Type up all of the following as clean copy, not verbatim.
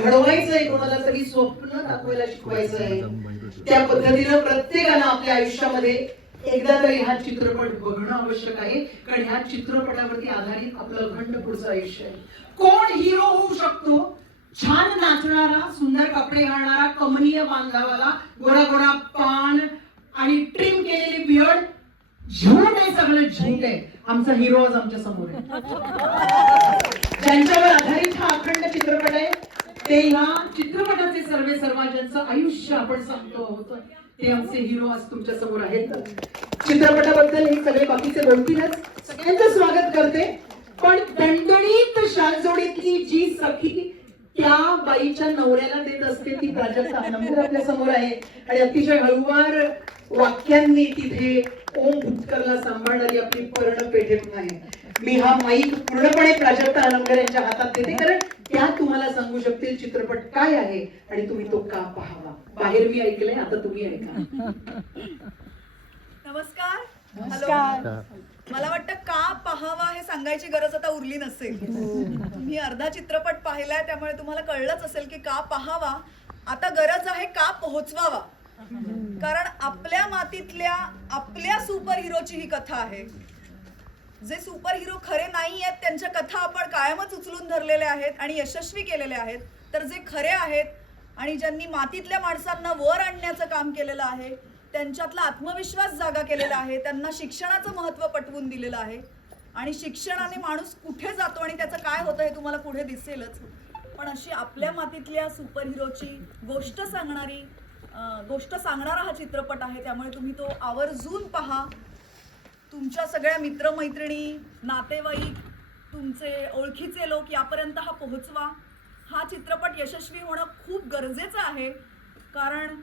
घडवायचंय, कोणाला तरी स्वप्न दाखवायला शिकवायचं आहे, त्या पद्धतीनं प्रत्येकानं आपल्या आयुष्यामध्ये एकदा तरी हा चित्रपट बघणं आवश्यक आहे. कारण ह्या चित्रपटावरती आधारित आपलं अखंड पुढचं आयुष्य आहे. कोण हिरो होऊ शकतो? छान नाचणारा, सुंदर कपडे घालणारा, कमनीय बांधावाला, गोरा गोरा पान आणि ट्रिम केलेली बियर्ड. झूट आहे, सगळं झूट आहे. आमचा हिरो आज आमच्या समोर आहे. ज्यांच्यावर आधारित हा अखंड चित्रपट आहे ते ह्या चित्रपटाचे सर्वे सर्वा ज्यांचं आयुष्य आपण सांगतो आहोत ते आमचे हिरो आज तुमच्या समोर आहेत. चित्रपटाबद्दल हे सगळे बाकीचे बोलतीलच. सगळ्यांचं स्वागत करते. पण दणदणीत शालजोडीतली जी सखी त्या बाईच्या नवऱ्याला देत असते ती प्राजक्ता आनंदकर आपल्या समोर आहे. आणि अतिशय हळूवार वाक्यांनी तिथे ओम भूतकरला सांभाळणारी आपली पर्ण पेठेतून आहे. मी हा माईक पूर्णपणे प्राजक्ता आनंदकर यांच्या हातात देते, कारण त्या तुम्हाला सांगू शकतील चित्रपट काय आहे आणि तुम्ही तो का पाहावा. बाहेर मी ऐकलंय, आता तुम्ही ऐका. नमस्कार. हॅलो. मला वाटतं का पाहावा हे सांगायची गरज आता उरली नसेल. तुम्ही अर्धा चित्रपट पाहिलाय त्यामुळे तुम्हाला कळलंच असेल की का पाहावा. आता गरज आहे का पोहोचवावा. कारण आपल्या मातीतल्या आपल्या सुपर हिरोची ही कथा आहे. जे सुपर हिरो खरे नाही आहेत त्यांच्या कथा आपण कायमच उचलून धरलेल्या आहेत आणि यशस्वी केलेल्या आहेत. तर जे खरे आहेत आणि ज्यांनी मातीतल्या माणसांना वर आणण्याचं काम केलेलं आहे, त्यांच्यातला आत्मविश्वास जागा केलेला आहे, त्यांना शिक्षणाचं महत्त्व पटवून दिलेलं आहे. आणि शिक्षणाने माणूस कुठे जातो आणि त्याचं काय होतं हे तुम्हाला पुढे दिसेलच. पण अशी आपल्या मातीतल्या सुपर हिरोची गोष्ट सांगणारा हा चित्रपट आहे. त्यामुळे तुम्ही तो आवर्जून पहा. तुमच्या सगळ्या मित्रमैत्रिणी, नातेवाईक, तुमचे ओळखीचे लोक यापर्यंत हा पोहोचवा. हा चित्रपट यशस्वी होणं खूप गरजेचं आहे. कारण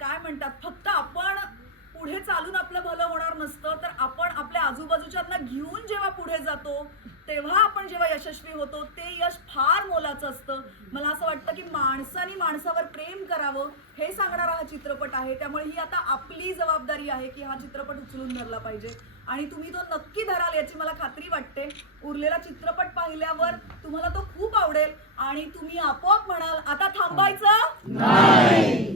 काय म्हणतात, फक्त आपण पुढे चालून आपलं भलं होणार नसतं, तर आपण आपल्या आजूबाजूच्यांना घेऊन जेव्हा पुढे जातो तेव्हा आपण जेव्हा यशस्वी होतो ते यश फार मोलाचं असतं. मला असं वाटतं की माणसाने माणसावर प्रेम करावं हे सांगणारा हा चित्रपट आहे. त्यामुळे ही आता आपली जबाबदारी आहे की हा चित्रपट उचलून धरला पाहिजे आणि तुम्ही तो नक्की धराल याची मला खात्री वाटते. उरलेला चित्रपट पाहिल्यावर तुम्हाला तो खूप आवडेल आणि तुम्ही आपोआप म्हणाल आता थांबायचं नाही.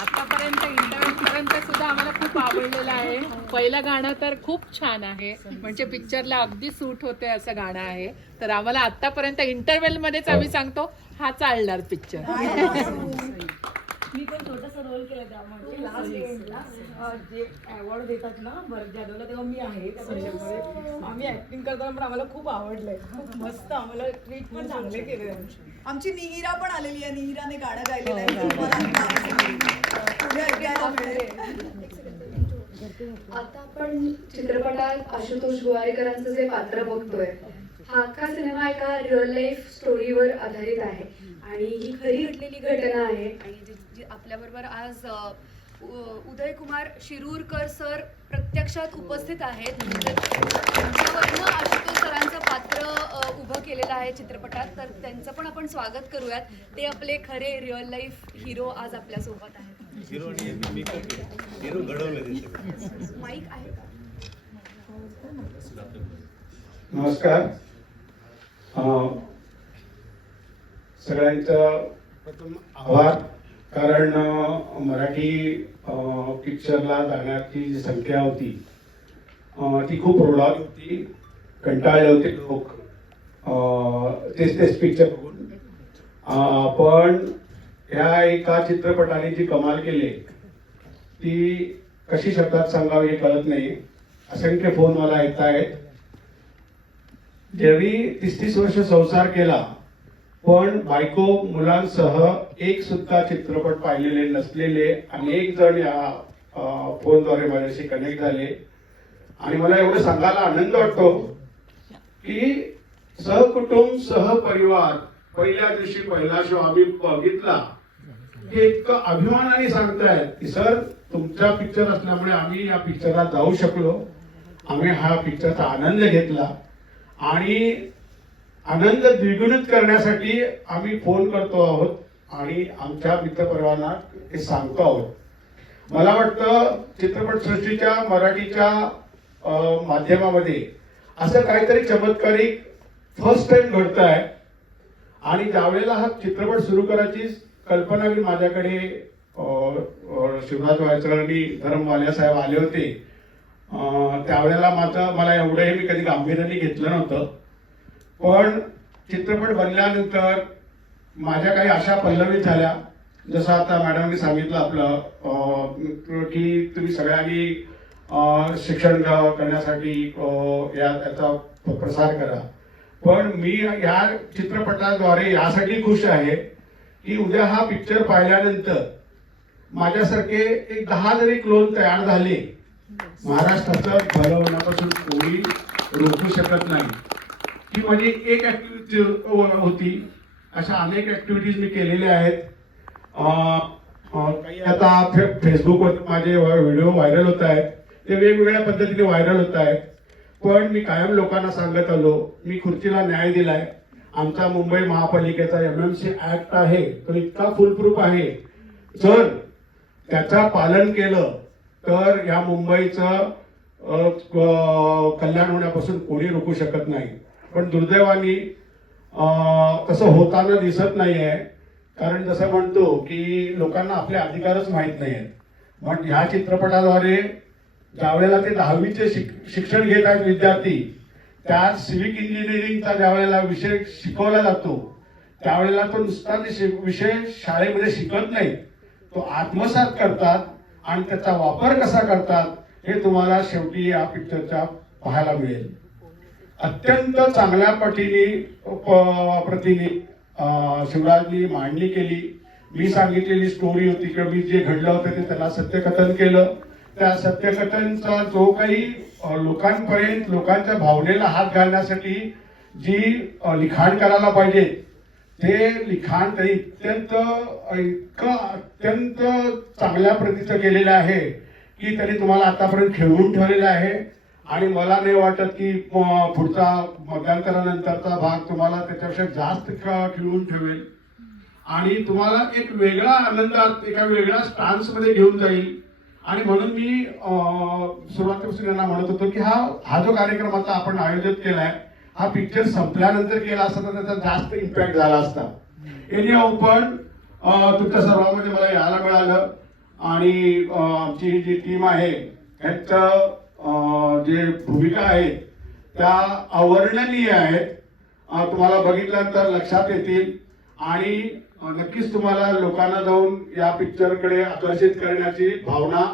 आतापर्यंत इंटरव्ह्यूपर्यंत सुद्धा आम्हाला खूप आवडलेलं आहे. पहिलं गाणं तर खूप छान आहे, म्हणजे पिक्चरला अगदी सूट होते असं गाणं आहे. तर आम्हाला आतापर्यंत इंटरव्हेल मध्येच आम्ही सांगतो हा चालणार पिक्चर. मी पण छोटासा रोल केला त्यामध्ये लास्ट एंडला जे अवॉर्ड देतात ना भरत जाधवला तेव्हा मी आहे त्या पिक्चरमध्ये. आम्ही ऍक्टिंग करताना पण आम्हाला खूप आवडलंय, खूप मस्त. आम्हाला ट्रीट पण चांगले केले. आमची निहिरा पण आलेली आहे. निहिराने गाणं गायलेलं आहे. तुम्हाला पुढे ऐकायला मिळेल. आता आपण चित्रपटात आशुतोष गोवारीकरांचं जे पात्र बघतोय, हा अख्खा सिनेमा एका रिअल लाईफ स्टोरीवर आधारित आहे आणि ही खरी घडलेली घटना आहे. आणि आपल्याबरोबर आज उदयकुमार शिरूरकर सर प्रत्यक्षात उपस्थित आहेत. त्यांच्यावरनं आशुतोष सरांचं पात्र उभं केलेलं आहे चित्रपटात. तर त्यांचं पण आपण स्वागत करूयात. ते आपले खरे रिअल लाईफ हिरो आज आपल्यासोबत आहेत. माईक आहे का? नमस्कार. सगळ्यांचं प्रथम आभार. कारण मराठी पिक्चरला जाण्याची जी संख्या होती ती खूप रोडावली होती. कंटाळले होते लोक तेच पिक्चर बघून. पण ह्या एका चित्रपटाने जी कमाल केली ती कशी शब्दात सांगावी हे कळत नाही. असंख्य फोन मला येत आहेत. ज्यांनी 30-30 वर्ष संसार केला पण बायको मुलांसह एक सुद्धा चित्रपट पाहिलेले नसलेले अनेक जण या फोनद्वारे माझ्याशी कनेक्ट झाले. आणि मला एवढं सांगायला आनंद वाटतो की सहकुटुंब सहपरिवार पहिल्या दिवशी पहिला शो आम्ही बघितला. हे इतकं अभिमानाने सांगतायत की सर तुमचा पिक्चर असल्यामुळे आम्ही या पिक्चरला जाऊ शकलो. आम्ही हा पिक्चरचा आनंद घेतला आणि आनंद द्विगुणित करण्यासाठी आम्ही फोन करतो आहोत आणि आमच्या मित्रपरिवारांना हे सांगतो आहोत. मला वाटतं चित्रपटसृष्टीच्या मराठीच्या माध्यमामध्ये असं काहीतरी चमत्कारिक फर्स्ट टाइम घडत आहे. आणि ज्यावेळेला हा चित्रपट सुरू करायची कल्पना मी माझ्याकडे शिवराज वायचळणी धर्मवाल्या साहेब आले होते, त्यावेळेला मला एवढंही मी कधी गांभीर्याने घेतलं नव्हतं. पण चित्रपट बनल्यानंतर माझ्या काही आशा पल्लवित झाल्या. जसं आता मॅडमनी सांगितलं आपलं की तुम्ही सगळ्यांनी शिक्षण करण्यासाठी याचा प्रसार करा. पण मी या चित्रपटाद्वारे यासाठी खुश आहे की उद्या हा पिक्चर पाहिल्यानंतर माझ्यासारखे एक 10 जरी क्लोन तयार झाले, महाराष्ट्राचं भलं होण्यापासून कोणी रोखू शकत नाही. ही माझी एक ऍक्टिव्हिटी होती. अशा अनेक ऍक्टिव्हिटीज मी केलेल्या आहेत. काही आता फेसबुकवर माझे व्हिडिओ व्हायरल होत आहेत, ते वेगवेगळ्या पद्धतीने व्हायरल होत आहेत. पण मी कायम लोकांना सांगत आलो, मी खुर्चीला न्याय दिलाय. आमचा मुंबई महापालिकेचा MMC ऍक्ट आहे, तो इतका फुलप्रूफ आहे. जर त्याचं पालन केलं तर या मुंबईचं कल्याण होण्यापासून कोणी रोखू शकत नाही. पण दुर्दैवाने तसं होताना दिसत नाहीये. कारण जसं म्हणतो की लोकांना आपले अधिकारच माहीत नाही आहेत. पण ह्या चित्रपटाद्वारे ज्यावेळेला ते 10वीचे शिक्षण घेत आहेत विद्यार्थी, त्यात सिव्हिक इंजिनिअरिंगचा ज्यावेळेला विषय शिकवला जातो, त्यावेळेला तो नुसता विषय शाळेमध्ये शिकत नाही, तो आत्मसात करतात आणि त्याचा वापर कसा करतात हे तुम्हाला शेवटी या पिक्चरच्या पाहायला मिळेल. अत्यंत चांगल्या प्रतीने शिवराजनी मांडणी केली. मी सांगितलेली स्टोरी होती किंवा मी जे घडलं होतं ते त्याला सत्यकथन केलं. त्या सत्यकथनचा जो काही लोकांपर्यंत लोकांच्या भावनेला हात घालण्यासाठी जी लिखाण करायला पाहिजे ते लिखाण त्यांनी अत्यंत चांगल्या प्रतीचं केलेलं आहे की त्यांनी तुम्हाला आतापर्यंत खेळवून ठेवलेलं आहे. आणि मला नाही वाटत की पुढचा मध्यांतरानंतरचा भाग तुम्हाला त्याच्यापेक्षा जास्त खिळवून ठेवेल आणि तुम्हाला एक वेगळा आनंदात एका वेगळ्या स्टान्समध्ये घेऊन जाईल. आणि म्हणून मी सुरुवातीपासून यांना म्हणत होतो की हा जो कार्यक्रम आता आपण आयोजित केलाय, हा पिक्चर संपल्यानंतर केला असता तर त्याचा जास्त इम्पॅक्ट झाला असता. एनिहाऊ पण तुमच्या सर्वांमध्ये मला यायला मिळालं आणि आमची जी टीम आहे ह्याचं जे भूमिका आहेत त्या अवर्णनीय आहेत. तुम्हाला बघितल्यानंतर लक्षात येतील आणि नक्कीच तुम्हाला लोकांना जाऊन या पिक्चरकडे आकर्षित करण्याची भावना